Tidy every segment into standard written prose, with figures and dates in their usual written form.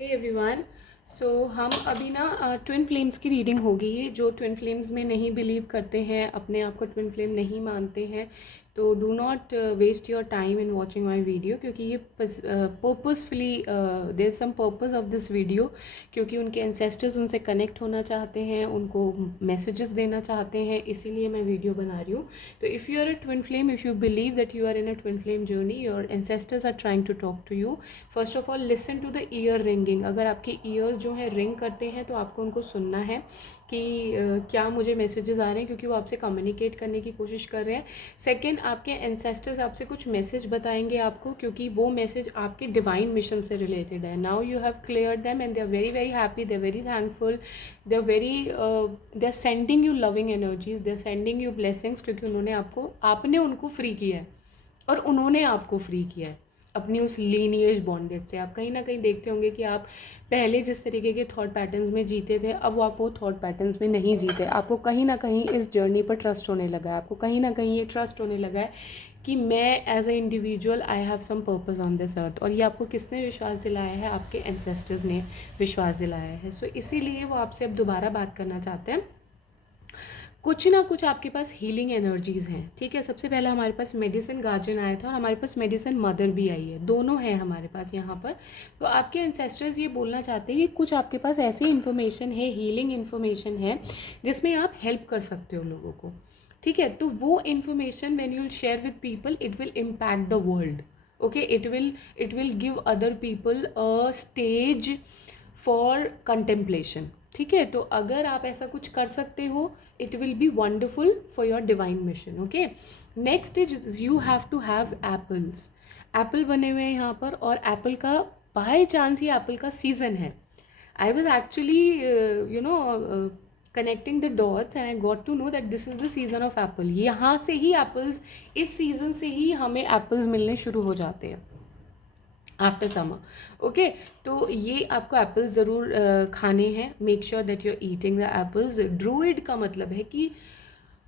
Hey everyone. सो हम अभी ना ट्विन फ्लेम्स की रीडिंग होगी। ये जो ट्विन फ्लेम्स में नहीं बिलीव करते हैं, अपने आप को ट्विन फ्लेम नहीं मानते हैं, तो do not waste your time in watching my video, क्योंकि ये purposefully there is some purpose of this video, क्योंकि उनके एंसेस्टर्स उनसे कनेक्ट होना चाहते हैं, उनको मैसेजेस देना चाहते हैं, इसीलिए मैं वीडियो बना रही हूँ। तो if you are a twin flame, if you believe that you are in a twin flame journey, your ancestors are trying to talk to you. First of all listen to the ear ringing. अगर आपके years जो हैं ring करते हैं तो आपको उनको सुनना है कि क्या मुझे मैसेजेस आ रहे हैं, क्योंकि वो आपसे कम्युनिकेट करने की कोशिश कर रहे हैं। सेकंड, आपके एंसेस्टर्स आपसे कुछ मैसेज बताएंगे आपको, क्योंकि वो मैसेज आपके डिवाइन मिशन से रिलेटेड है। Now you have clear them and they are very very happy, they are very thankful, they are sending you loving energies, they are sending you blessings, क्योंकि आपने उनको फ्री किया है और उन्होंने आपको फ्री किया है अपनी उस लीनिएज बॉन्डेज से। आप कहीं ना कहीं देखते होंगे कि आप पहले जिस तरीके के थॉट पैटर्न्स में जीते थे, अब आप वो थॉट पैटर्न्स में नहीं जीते। आपको कहीं ना कहीं इस जर्नी पर ट्रस्ट होने लगा है, आपको कहीं ना कहीं ये ट्रस्ट होने लगा है कि मैं as a individual I have some purpose on this earth. और ये आपको किसने विश्वास दिलाया है? आपके एंसेस्टर्स ने विश्वास दिलाया है। सो इसीलिए वो आपसे अब दोबारा बात करना चाहते हैं। कुछ ना कुछ आपके पास हीलिंग एनर्जीज़ हैं, ठीक है। सबसे पहले हमारे पास मेडिसिन गार्जियन आया था और हमारे पास मेडिसिन मदर भी आई है, दोनों हैं हमारे पास यहाँ पर। तो आपके एंसेस्टर्स ये बोलना चाहते हैं कि कुछ आपके पास ऐसी इन्फॉर्मेशन है, हीलिंग इन्फॉर्मेशन है, जिसमें आप हेल्प कर सकते हो लोगों को, ठीक है। तो वो information when you will share with people, it will impact the world. Okay, it will give other people a stage for contemplation, ठीक है। तो अगर आप ऐसा कुछ कर सकते हो, it will be wonderful for your divine mission. Okay, next is you have to have apples. Apple बने हुए हैं यहाँ पर, और एप्पल का बाय चांस ही एप्पल का सीज़न है। I was actually connecting the dots and I got to know that this is the season of apple. यहाँ से ही एप्पल्स, इस सीज़न से ही हमें एप्पल्स मिलने शुरू हो जाते हैं आफ्टर समर। ओके, तो ये आपको एप्पल्स ज़रूर खाने हैं। Make sure that you are eating the apples. Druid का मतलब है कि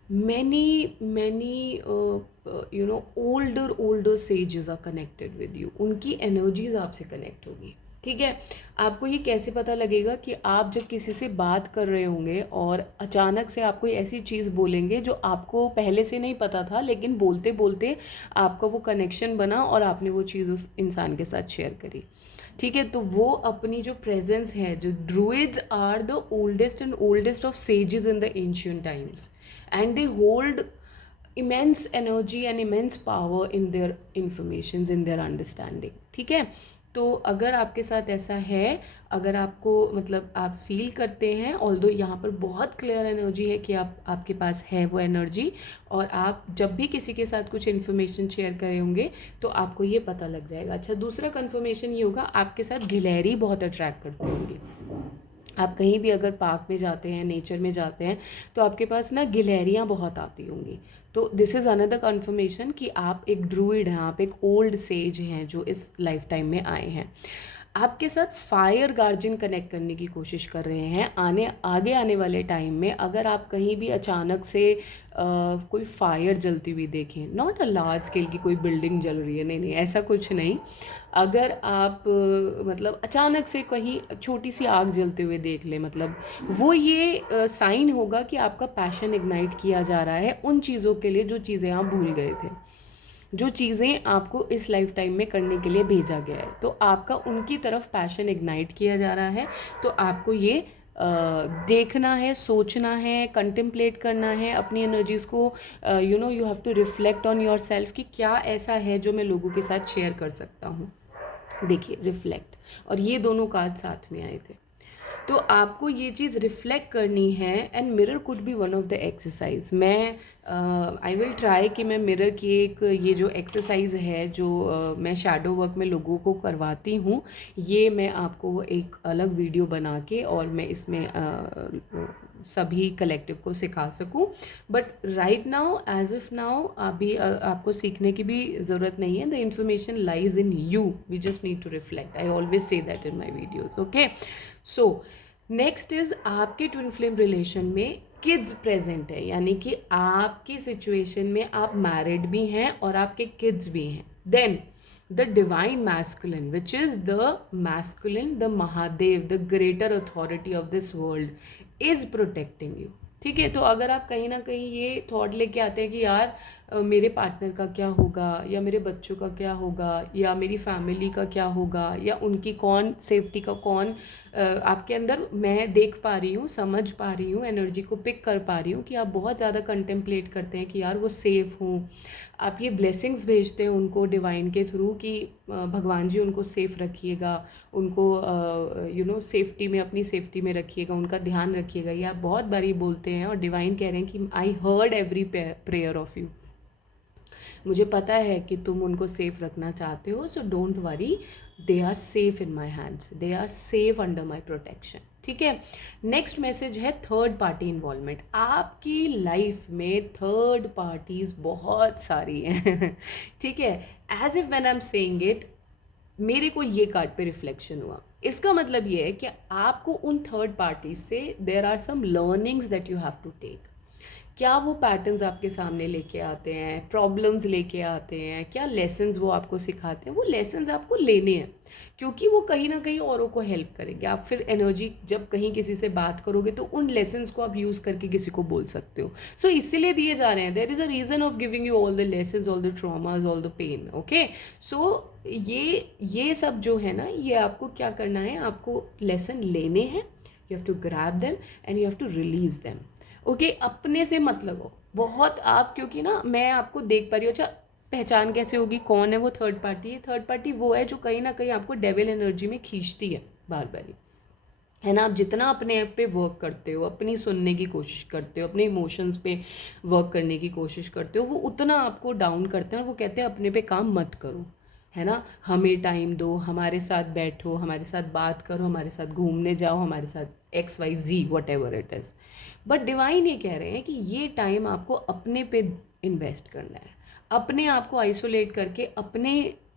many older sages are connected with you. उनकी एनर्जीज आपसे कनेक्ट होगी, ठीक है। आपको ये कैसे पता लगेगा? कि आप जब किसी से बात कर रहे होंगे और अचानक से आप कोई ऐसी चीज़ बोलेंगे जो आपको पहले से नहीं पता था, लेकिन बोलते बोलते आपका वो कनेक्शन बना और आपने वो चीज़ उस इंसान के साथ शेयर करी, ठीक है। तो वो अपनी जो प्रेजेंस है, जो druids are the oldest of sages in the ancient times, and they hold immense energy and immense power in their informations, in their understanding, ठीक है। तो अगर आपके साथ ऐसा है, अगर आपको मतलब आप फील करते हैं, ऑल्दो यहाँ पर बहुत क्लियर एनर्जी है कि आपके पास है वो एनर्जी, और आप जब भी किसी के साथ कुछ इन्फॉर्मेशन शेयर करे होंगे तो आपको ये पता लग जाएगा। अच्छा, दूसरा कन्फर्मेशन ये होगा, आपके साथ गिलहरी बहुत अट्रैक्ट करते होंगे। आप कहीं भी अगर पार्क में जाते हैं, नेचर में जाते हैं, तो आपके पास ना गिलहरियाँ बहुत आती होंगी। तो दिस इज़ अनदर कन्फर्मेशन कि आप एक ड्रूइड हैं, आप एक ओल्ड सेज हैं जो इस लाइफ टाइम में आए हैं। आपके साथ फायर गार्जियन कनेक्ट करने की कोशिश कर रहे हैं। आगे आने वाले टाइम में अगर आप कहीं भी अचानक से कोई फायर जलती हुई देखें, नॉट अ लार्ज स्केल की कोई बिल्डिंग जल रही है, नहीं नहीं, ऐसा कुछ नहीं। अगर आप मतलब अचानक से कहीं छोटी सी आग जलते हुए देख लें, मतलब वो ये साइन होगा कि आपका पैशन इग्नाइट किया जा रहा है उन चीज़ों के लिए जो चीज़ें आप भूल गए थे, जो चीज़ें आपको इस लाइफ टाइम में करने के लिए भेजा गया है। तो आपका उनकी तरफ पैशन इग्नाइट किया जा रहा है। तो आपको ये देखना है, सोचना है, कंटेम्पलेट करना है अपनी एनर्जीज़ को। You have to reflect on yourself कि क्या ऐसा है जो मैं लोगों के साथ शेयर कर सकता हूँ। देखिए, रिफ्लेक्ट और ये दोनों कार्ड साथ में आए थे। तो आपको ये चीज़ रिफ्लेक्ट करनी है, and mirror could be one of the exercise. मैं आई विल ट्राई कि मैं मिरर की एक ये जो एक्सरसाइज है जो मैं शैडो वर्क में लोगों को करवाती हूँ, ये मैं आपको एक अलग वीडियो बना के और मैं इसमें सभी कलेक्टिव को सिखा सकूं। But right now, as if now, अभी आपको सीखने की भी ज़रूरत नहीं है। The information lies in you, we just need to reflect. I always say that in my videos. Okay, so next is आपके ट्विन फ्लेम रिलेशन में किड्स प्रेजेंट है, यानी कि आपकी सिचुएशन में आप मैरिड भी हैं और आपके किड्स भी हैं। Then the divine masculine, which is the masculine, the Mahadev, the greater authority of this world is protecting you. ठीक है, तो अगर आप कहीं ना कहीं ये थॉट लेके आते हैं कि यार मेरे पार्टनर का क्या होगा, या मेरे बच्चों का क्या होगा, या मेरी फैमिली का क्या होगा, या उनकी कौन सेफ्टी का कौन, आपके अंदर मैं देख पा रही हूँ, समझ पा रही हूँ, एनर्जी को पिक कर पा रही हूँ कि आप बहुत ज़्यादा कंटेम्पलेट करते हैं कि यार वो सेफ़ हों। आप ये ब्लेसिंग्स भेजते हैं उनको डिवाइन के थ्रू कि भगवान जी उनको सेफ़ रखिएगा, उनको सेफ्टी में, अपनी सेफ्टी में रखिएगा, उनका ध्यान रखिएगा। ये आप बहुत बारी बोलते हैं और डिवाइन कह रहे हैं कि I heard every prayer of you, मुझे पता है कि तुम उनको सेफ रखना चाहते हो, so don't worry, they are safe in my hands, they are safe under my protection. ठीक है, नेक्स्ट मैसेज है थर्ड पार्टी इन्वॉल्वमेंट। आपकी लाइफ में थर्ड पार्टीज बहुत सारी हैं ठीक है, as if when I am saying it, मेरे को ये कार्ड पे रिफ्लेक्शन हुआ। इसका मतलब ये है कि आपको उन थर्ड पार्टीज से there are some learnings that you have to take. क्या वो पैटर्न्स आपके सामने लेके आते हैं, प्रॉब्लम्स लेके आते हैं, क्या लेसन्स वो आपको सिखाते हैं, वो लेसन्स आपको लेने हैं, क्योंकि वो कहीं ना कहीं औरों को हेल्प करेंगे। आप फिर एनर्जी जब कहीं किसी से बात करोगे तो उन लेसन्स को आप यूज़ करके किसी को बोल सकते हो। सो इसीलिए दिए जा रहे हैं, there is a reason of giving you all the lessons, all the traumas, all the pain. Okay, so ये सब जो है ना, ये आपको क्या करना है, आपको लेसन लेने हैं, you have to grab them and you have to release them. Okay, अपने से मत लगो बहुत आप, क्योंकि ना मैं आपको देख पा रही हूँ। अच्छा, पहचान कैसे होगी कौन है वो थर्ड पार्टी? थर्ड पार्टी वो है जो कहीं ना कहीं आपको डेविल एनर्जी में खींचती है बार बार, है ना। आप जितना अपने आप पे वर्क करते हो, अपनी सुनने की कोशिश करते हो, अपने इमोशंस पे वर्क करने की कोशिश करते हो, वो उतना आपको डाउन करते हैं और वो कहते हैं अपने पे काम मत करो, है ना। हमें टाइम दो, हमारे साथ बैठो, हमारे साथ बात करो, हमारे साथ घूमने जाओ, हमारे साथ XYZ what ever it is. But divine ये कह रहे हैं कि ये टाइम आपको अपने पे इन्वेस्ट करना है, अपने आप को आइसोलेट करके अपने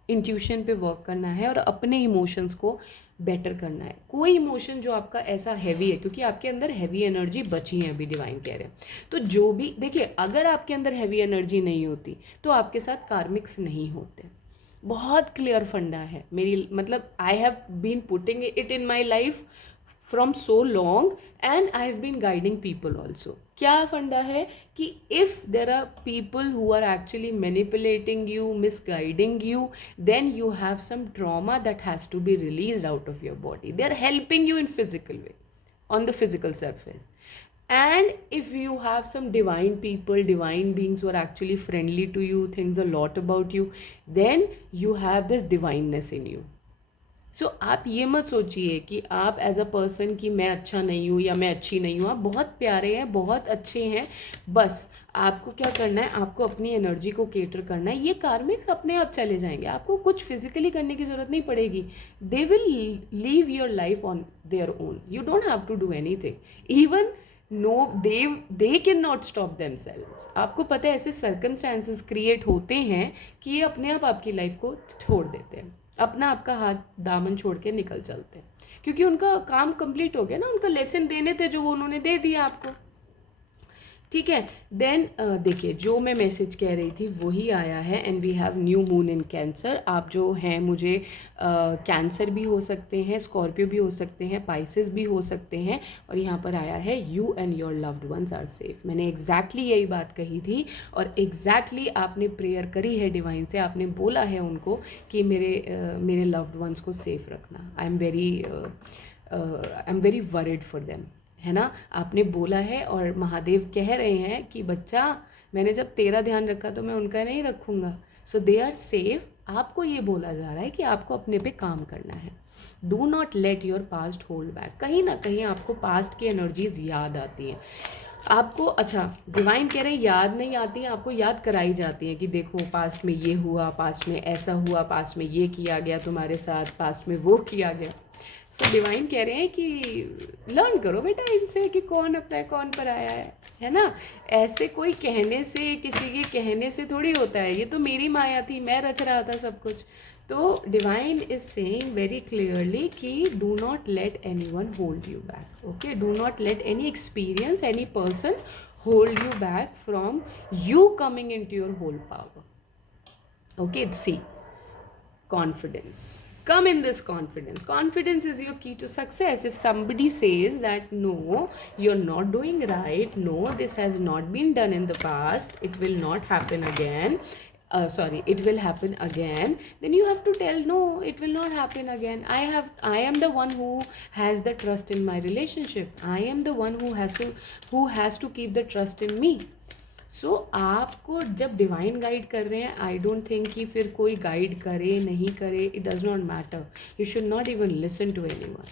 इंट्यूशन पे वर्क करना है और अपने इमोशंस को बेटर करना है। कोई इमोशन जो आपका ऐसा हैवी है, क्योंकि आपके अंदर हैवी एनर्जी बची है अभी, डिवाइन कह रहे हैं। तो जो भी देखिए, अगर आपके अंदर हैवी एनर्जी नहीं होती तो आपके साथ कार्मिक्स नहीं होते। बहुत क्लियर फंडा है मेरी, मतलब I have been putting it in my life from so long and I have been guiding people also. क्या फंडा है कि if there are people who are actually manipulating you, misguiding you, then you have some trauma that has to be released out of your body. They are helping you in physical way, on the physical surface. And if you have some divine people, divine beings who are actually friendly to you, things a lot about you, then you have this divineness in you. सो आप ये मत सोचिए कि आप as a person कि मैं अच्छा नहीं हूँ या मैं अच्छी नहीं हूँ। आप बहुत प्यारे हैं, बहुत अच्छे हैं, बस आपको क्या करना है, आपको अपनी एनर्जी को केटर करना है। ये कार्मिक्स अपने आप चले जाएंगे, आपको कुछ फिजिकली करने की ज़रूरत नहीं पड़ेगी। They will leave your life on their own, you don't have to do anything. Even no, they can not stop themselves. आपको पता है ऐसे सर्कमस्टांसेस क्रिएट होते हैं कि ये अपने आप आपकी लाइफ को छोड़ देते हैं, अपना आपका हाथ दामन छोड़ के निकल चलते हैं, क्योंकि उनका काम कंप्लीट हो गया ना, उनका लेसन देने थे जो वो उन्होंने दे दिया आपको। ठीक है, देन देखिए जो मैं मैसेज कह रही थी वही आया है, and we have new moon in Cancer. आप जो हैं, मुझे कैंसर भी हो सकते हैं, स्कॉर्पियो भी हो सकते हैं, पाइसेस भी हो सकते हैं, और यहाँ पर आया है you and your loved ones are safe. मैंने एग्जैक्टली यही बात कही थी, और एग्जैक्टली आपने प्रेयर करी है डिवाइन से, आपने बोला है उनको कि मेरे लव्ड वंस को सेफ रखना। I am very worried for them, है ना। आपने बोला है, और महादेव कह रहे हैं कि बच्चा, मैंने जब तेरा ध्यान रखा तो मैं उनका नहीं रखूँगा। सो दे आर सेफ। आपको ये बोला जा रहा है कि आपको अपने पे काम करना है। Do not let your past hold back. कहीं ना कहीं आपको पास्ट की एनर्जीज याद आती हैं आपको। अच्छा, डिवाइन कह रहे हैं याद नहीं आती हैं, आपको याद कराई जाती हैं कि देखो पास्ट में ये हुआ, पास्ट में ऐसा हुआ, पास्ट में ये किया गया तुम्हारे साथ, पास्ट में वो किया गया। सो डिवाइन कह रहे हैं कि लर्न करो बेटा इनसे कि कौन अपना है कौन पराया है ना। ऐसे कोई कहने से, किसी के कहने से थोड़ी होता है। ये तो मेरी माया थी, मैं रच रहा था सब कुछ। तो divine is saying very clearly कि do not let anyone hold you back. Okay, do not let any experience, any person hold you back from you coming into your whole power. Okay, see confidence. Come in this confidence. Confidence is your key to success. If somebody says that no, you're not doing right, no, this has not been done in the past, it will not happen again, it will happen again, then you have to tell no, it will not happen again. I am the one who has the trust in my relationship. I am the one who has to keep the trust in me. सो आपको जब divine guide कर रहे हैं, I don't think कि फिर कोई guide करे नहीं करे, it does not matter. You should not even listen to anyone.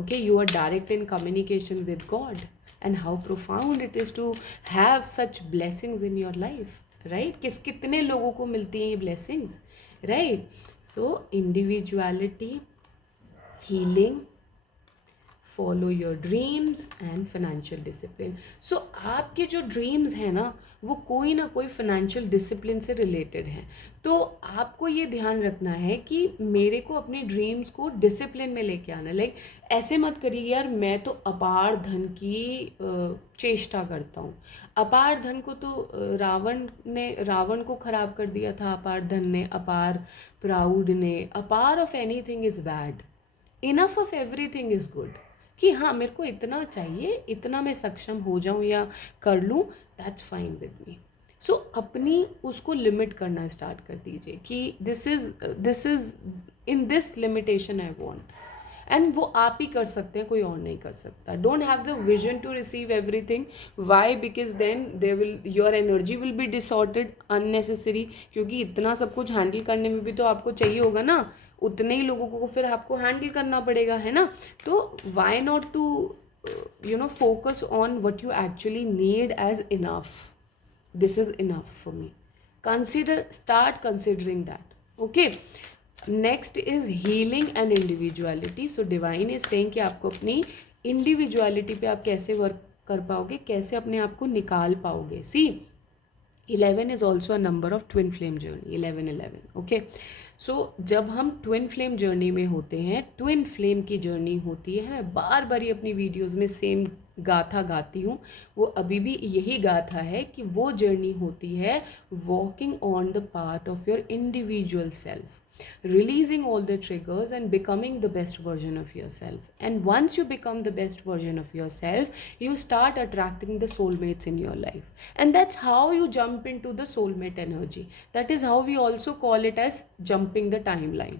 Okay, you are direct in communication with God. And how profound it is to have such blessings in your life, right. कितने लोगों को मिलती हैं ये blessings, right. So individuality, healing, follow your dreams and financial discipline. So आपके जो dreams हैं ना, वो कोई ना कोई फाइनेंशियल डिसिप्लिन से रिलेटेड हैं. तो आपको ये ध्यान रखना है कि मेरे को अपने ड्रीम्स को डिसिप्लिन में लेके आना. लाइक ऐसे मत करिए यार मैं तो अपार धन की चेष्टा करता हूँ. अपार धन को तो रावण को ख़राब कर दिया था. अपार धन ने, अपार प्राउड ने. अपार of any thing is bad, enough of every thing is good. कि हाँ मेरे को इतना चाहिए, इतना मैं सक्षम हो जाऊँ या कर लूँ, दैट्स फाइन विद मी. सो अपनी उसको लिमिट करना स्टार्ट कर दीजिए कि this is in this limitation I want. And वो आप ही कर सकते हैं, कोई और नहीं कर सकता. Don't have the vision to receive everything. Why? Because then your energy will be disordered unnecessary. क्योंकि इतना सब कुछ हैंडल करने में भी तो आपको चाहिए होगा ना, उतने ही लोगों को फिर आपको हैंडल करना पड़ेगा, है ना. तो why not to focus on what you actually need as enough. This is enough for me. Start considering that. Okay, next is healing and individuality. So divine is saying कि आपको अपनी इंडिविजुअलिटी पे आप कैसे वर्क कर पाओगे, कैसे अपने आप को निकाल पाओगे. सी 11 is also a number of twin flame journey. 11 okay. सो जब हम ट्विन फ्लेम जर्नी में होते हैं, ट्विन फ्लेम की जर्नी होती है. मैं बार बार ही अपनी वीडियोस में सेम गाथा गाती हूँ. वो अभी भी यही गाथा है कि वो जर्नी होती है walking on the path of your individual self, releasing all the triggers and becoming the best version of yourself. And once you become the best version of yourself, you start attracting the soulmates in your life. And that's how you jump into the soulmate energy. That is how we also call it as jumping the timeline.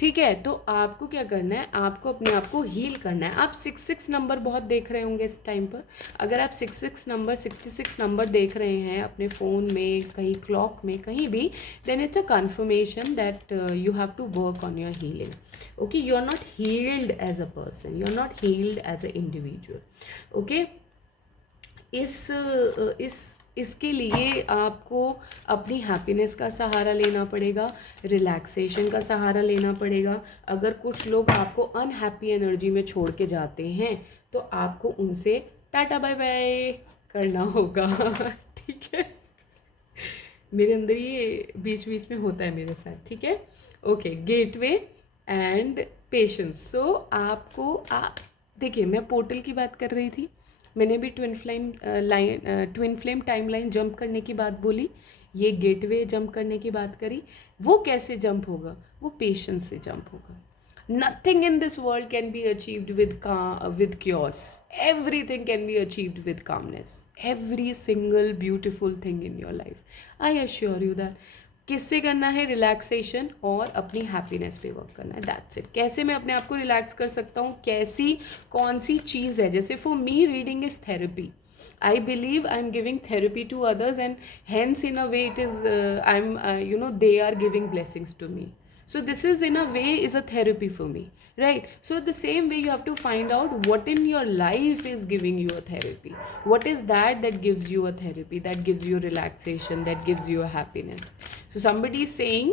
ठीक है. तो आपको क्या करना है, आपको अपने आप को हील करना है. आप 66 नंबर बहुत देख रहे होंगे इस टाइम पर. अगर आप 66 नंबर देख रहे हैं अपने फ़ोन में, कहीं क्लॉक में, कहीं भी, then it's a confirmation that you have to work on your healing. Okay, you are not healed as a person, you are not healed as a individual. Okay, इसके लिए आपको अपनी हैप्पीनेस का सहारा लेना पड़ेगा, रिलैक्सेशन का सहारा लेना पड़ेगा. अगर कुछ लोग आपको अनहैप्पी एनर्जी में छोड़ के जाते हैं तो आपको उनसे टाटा बाय बाय करना होगा. ठीक है, मेरे अंदर ये बीच बीच में होता है मेरे साथ. ठीक है, okay. Gateway and patience. So आपको देखिए, मैं पोर्टल की बात कर रही थी, मैंने भी ट्विन फ्लेम टाइमलाइन जंप करने की बात बोली, ये गेटवे जंप करने की बात करी. वो कैसे जंप होगा? वो पेशेंस से जंप होगा. Nothing in this world can be achieved with chaos. Everything can be achieved with calmness. Every single beautiful thing in your life, I assure you that. किससे करना है? रिलैक्सेशन और अपनी हैप्पीनेस पे वर्क करना है. That's it. कैसे मैं अपने आप को रिलैक्स कर सकता हूँ, कौन सी चीज़ है? जैसे for me reading is therapy. I believe I'm giving therapy to others, and hence in a way it is they are giving blessings to me. So this is in a way is a therapy for me, right? So the same way you have to find out what in your life is giving you a therapy. What is that gives you a therapy, that gives you relaxation, that gives you a happiness. So somebody is saying,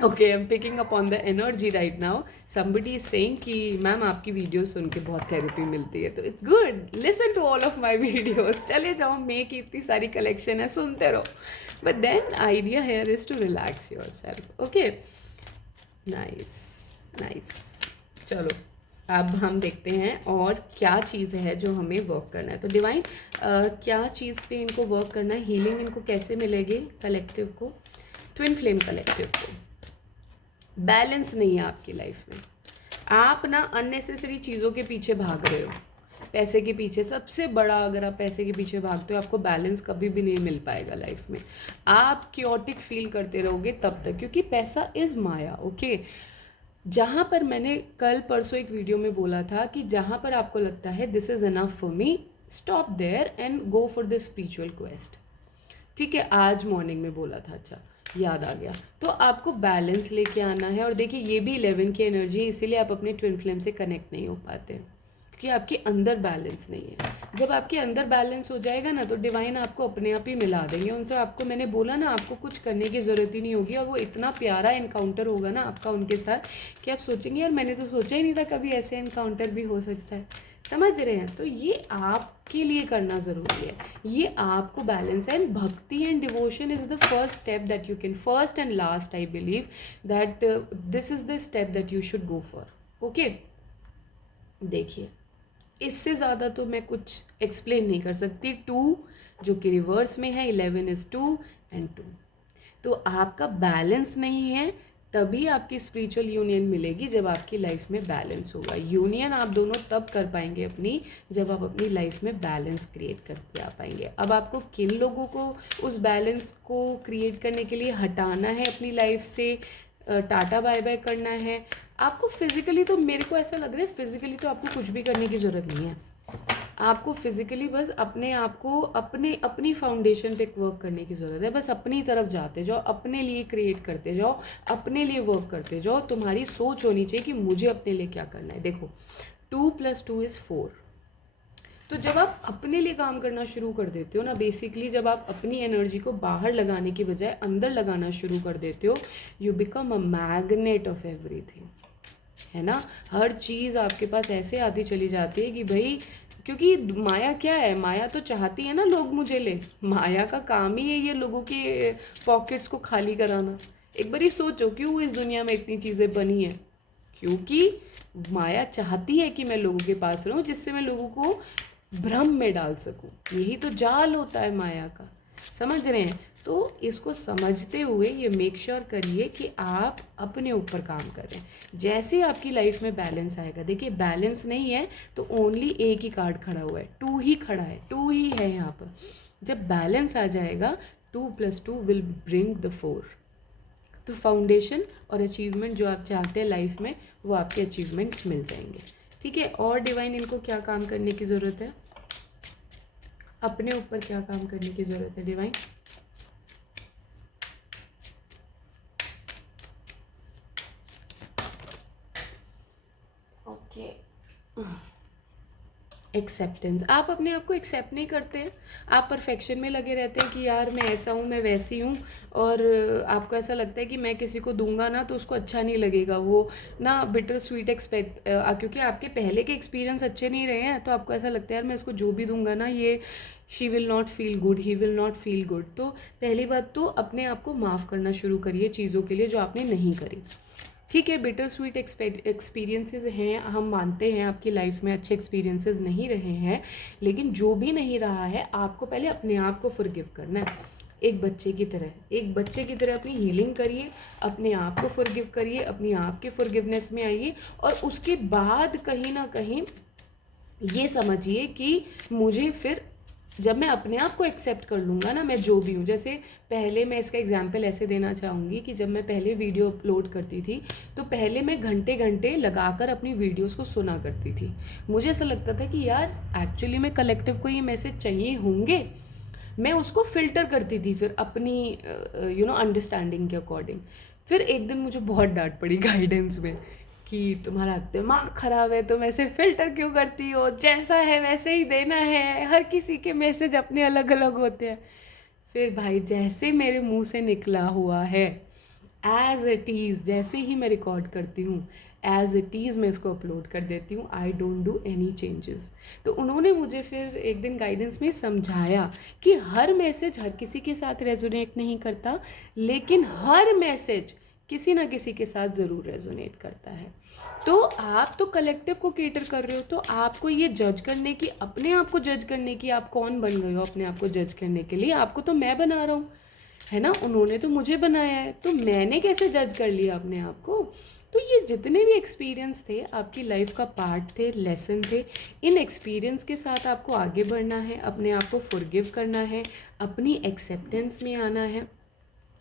okay, I'm picking up on the energy right now. Somebody is saying कि ma'am आपकी video सुन के बहुत therapy मिलती है. तो it's good, listen to all of my videos. चले जाओ, मे की इतनी सारी कलेक्शन है, सुनते रहो. But then idea here is to relax yourself. Okay, nice. चलो अब हम देखते हैं और क्या चीज़ है जो हमें वर्क करना है. तो डिवाइन क्या चीज़ पे इनको वर्क करना है, हीलिंग इनको कैसे मिलेगी? कलेक्टिव को, ट्विन फ्लेम कलेक्टिव को. बैलेंस नहीं है आपकी लाइफ में। आप ना अननेसेसरी चीज़ों के पीछे भाग रहे हो, पैसे के पीछे। सबसे बड़ा, अगर आप पैसे के पीछे भागते हो, आपको बैलेंस कभी भी नहीं मिल पाएगा लाइफ में। आप क्योटिक फील करते रहोगे तब तक, क्योंकि पैसा इज़ माया। ओके, जहाँ पर मैंने कल परसों एक वीडियो में बोला था कि जहाँ पर आपको लगता है this is enough for me, stop there and go for the spiritual quest. ठीक है, आज मॉर्निंग में बोला था, अच्छा याद आ गया। तो आपको बैलेंस लेके आना है। और देखिए, ये भी 11 की एनर्जी है, इसीलिए आप अपने ट्विन फ्लेम से कनेक्ट नहीं हो पाते, क्योंकि आपके अंदर बैलेंस नहीं है। जब आपके अंदर बैलेंस हो जाएगा ना, तो डिवाइन आपको अपने आप ही मिला देंगे उनसे। आपको मैंने बोला ना, आपको कुछ करने की ज़रूरत ही नहीं होगी, और वो इतना प्यारा इनकाउंटर होगा ना आपका उनके साथ कि आप सोचेंगे यार मैंने तो सोचा ही नहीं था कभी ऐसे इनकाउंटर भी हो सकता है। समझ रहे हैं? तो ये आपके लिए करना ज़रूरी है, ये आपको बैलेंस है। एंड भक्ति and devotion is the first step that you can, first and last I believe that this is the step that you should go for. Okay, देखिए, इससे ज़्यादा तो मैं कुछ एक्सप्लेन नहीं कर सकती। 2 जो कि रिवर्स में है, 11 इज़ 2 एंड 2। तो आपका बैलेंस नहीं है, तभी आपकी स्पिरिचुअल यूनियन मिलेगी जब आपकी लाइफ में बैलेंस होगा। यूनियन आप दोनों तब कर पाएंगे अपनी, जब आप अपनी लाइफ में बैलेंस क्रिएट करके आ पाएंगे। अब आपको किन लोगों को उस बैलेंस को क्रिएट करने के लिए हटाना है अपनी लाइफ से, टाटा बाय बाय करना है आपको फिज़िकली। तो मेरे को ऐसा लग रहा है फिज़िकली तो आपको कुछ भी करने की ज़रूरत नहीं है। आपको फिज़िकली बस अपने आप को अपनी फाउंडेशन पे वर्क करने की ज़रूरत है। बस अपनी तरफ जाते जाओ, अपने लिए क्रिएट करते जाओ, अपने लिए वर्क करते जाओ। तुम्हारी सोच होनी चाहिए कि मुझे अपने लिए क्या करना है। देखो, 2 + 2 = 4। तो जब आप अपने लिए काम करना शुरू कर देते हो ना, बेसिकली जब आप अपनी एनर्जी को बाहर लगाने की बजाय अंदर लगाना शुरू कर देते हो, you become a magnet of everything, है ना। हर चीज़ आपके पास ऐसे आती चली जाती है कि भाई, क्योंकि माया क्या है, माया तो चाहती है ना लोग मुझे ले। माया का काम ही है ये लोगों के पॉकेट्स को खाली कराना। एक बार ही सोचो, क्यों इस दुनिया में इतनी चीज़ें बनी हैं? क्योंकि माया चाहती है कि मैं लोगों के पास रहूं, जिससे मैं लोगों को भ्रम में डाल सकूं। यही तो जाल होता है माया का, समझ रहे हैं? तो इसको समझते हुए ये मेक श्योर करिए कि आप अपने ऊपर काम कर रहे हैं। जैसे आपकी लाइफ में बैलेंस आएगा, देखिए बैलेंस नहीं है तो ओनली एक ही कार्ड खड़ा हुआ है, 2 ही खड़ा है, 2 ही है यहाँ पर। जब बैलेंस आ जाएगा, 2 + 2 विल ब्रिंग द 4। तो फाउंडेशन और अचीवमेंट जो आप चाहते हैं लाइफ में, वो आपके अचीवमेंट्स मिल जाएंगे। ठीक है, और डिवाइन इनको क्या काम करने की ज़रूरत है, अपने ऊपर क्या काम करने की ज़रूरत है डिवाइन? Okay, acceptance. आप अपने आप को एक्सेप्ट नहीं करते हैं, आप परफेक्शन में लगे रहते हैं कि यार मैं ऐसा हूँ, मैं वैसी हूँ। और आपको ऐसा लगता है कि मैं किसी को दूंगा ना तो उसको अच्छा नहीं लगेगा, वो ना बिटर स्वीट एक्सपेक्ट, क्योंकि आपके पहले के एक्सपीरियंस अच्छे नहीं रहे हैं, तो आपको ऐसा लगता है यार मैं इसको जो भी दूंगा ना, ये she will not feel good, he will not feel good. तो पहली बात तो अपने आप को माफ़ करना शुरू करिए चीज़ों के लिए जो आपने नहीं करी। ठीक है, बिटर स्वीट एक्सपीरियंसेस हैं, हम मानते हैं आपकी लाइफ में अच्छे एक्सपीरियंसेस नहीं रहे हैं, लेकिन जो भी नहीं रहा है आपको पहले अपने आप को फॉरगिव करना है। एक बच्चे की तरह, एक बच्चे की तरह अपनी हीलिंग करिए, अपने आप को फॉरगिव करिए, अपनी आप के फॉरगिवनेस में आइए, और उसके बाद कहीं ना कहीं ये समझिए कि मुझे फिर जब मैं अपने आप को एक्सेप्ट कर लूँगा ना, मैं जो भी हूँ। जैसे पहले मैं इसका एग्जांपल ऐसे देना चाहूँगी कि जब मैं पहले वीडियो अपलोड करती थी, तो पहले मैं घंटे घंटे लगाकर अपनी वीडियोस को सुना करती थी। मुझे ऐसा लगता था कि यार एक्चुअली में कलेक्टिव को ये मैसेज चाहिए होंगे, मैं उसको फ़िल्टर करती थी फिर अपनी अंडरस्टैंडिंग के अकॉर्डिंग। फिर एक दिन मुझे बहुत डांट पड़ी गाइडेंस में कि तुम्हारा दिमाग ख़राब है, तुम ऐसे फ़िल्टर क्यों करती हो, जैसा है वैसे ही देना है, हर किसी के मैसेज अपने अलग अलग होते हैं। फिर भाई जैसे मेरे मुंह से निकला हुआ है, एज इट इज़, जैसे ही मैं रिकॉर्ड करती हूँ एज इट इज़ मैं इसको अपलोड कर देती हूँ। I don't do any changes. तो उन्होंने मुझे फिर एक दिन गाइडेंस में समझाया कि हर मैसेज हर किसी के साथ रेजोनेट नहीं करता, लेकिन हर मैसेज किसी ना किसी के साथ ज़रूर रेजोनेट करता है। तो आप तो कलेक्टिव को केटर कर रहे हो, तो आपको ये जज करने की, अपने आप को जज करने की, आप कौन बन गए हो अपने आप को जज करने के लिए? आपको तो मैं बना रहा हूँ। है ना, उन्होंने तो मुझे बनाया है, तो मैंने कैसे जज कर लिया अपने आप को। तो ये जितने भी एक्सपीरियंस थे आपकी लाइफ का पार्ट थे, लेसन थे। इन एक्सपीरियंस के साथ आपको आगे बढ़ना है, अपने आप को फॉरगिव करना है, अपनी एक्सेप्टेंस में आना है,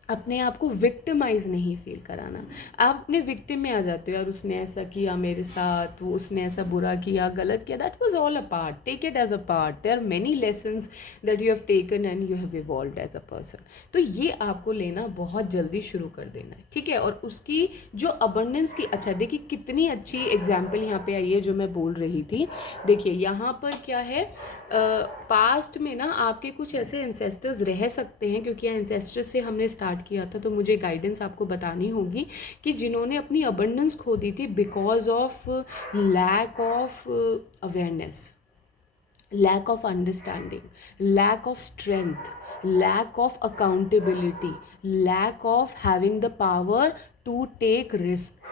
अपने आप को विक्टिमाइज नहीं फील कराना। आप अपने विक्टिम में आ जाते हो, यार उसने ऐसा किया मेरे साथ, वो उसने ऐसा बुरा किया, गलत किया, that was all a part, take it as a part, there are many lessons that you have taken and you have evolved as a person. तो ये आपको लेना बहुत जल्दी शुरू कर देना है, ठीक है। और उसकी जो अबंडेंस की, अच्छा देखिए कितनी अच्छी एग्जाम्पल यहाँ पे आई है जो मैं बोल रही थी। देखिए यहाँ पर क्या है, पास्ट में ना आपके कुछ ऐसे एंसेस्टर्स रह सकते हैं, क्योंकि एंसेस्टर्स से हमने स्टार्ट किया था, तो मुझे गाइडेंस आपको बतानी होगी कि जिन्होंने अपनी अबंडेंस खो दी थी because of lack of awareness, lack of understanding, lack of strength, lack of accountability, lack of having the power to take risk.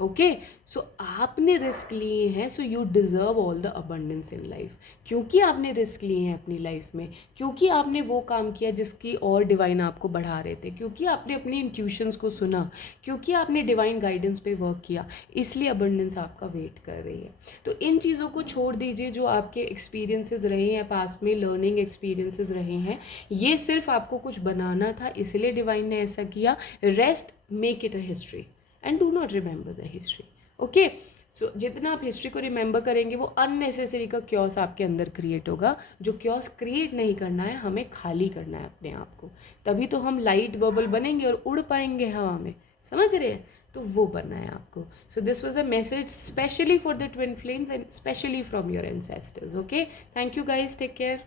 Okay, so आपने रिस्क लिए हैं, so you deserve all the abundance in life. क्योंकि आपने risk लिए हैं अपनी life में, क्योंकि आपने वो काम किया जिसकी और डिवाइन आपको बढ़ा रहे थे, क्योंकि आपने अपनी इंट्यूशंस को सुना, क्योंकि आपने डिवाइन गाइडेंस पे वर्क किया, इसलिए अबंडेंस आपका वेट कर रही है। तो इन चीज़ों को छोड़ दीजिए जो आपके एक्सपीरियंसेस रहे हैं पास्ट में, लर्निंग एक्सपीरियंसेस रहे हैं, ये सिर्फ आपको कुछ बनाना था, इसलिए डिवाइन ने ऐसा किया। Rest, make it a history and do not remember the history. Okay, so जितना आप हिस्ट्री को रिमेंबर करेंगे वो अननेसेसरी का क्योस आपके अंदर क्रिएट होगा। जो क्योस क्रिएट नहीं करना है, हमें खाली करना है अपने आप को, तभी तो हम लाइट बबल बनेंगे और उड़ पाएंगे हवा में, समझ रहे हैं। तो वो बनना है आपको। So this was a message specially for the twin flames and specially from your ancestors. Okay, thank you guys, take care.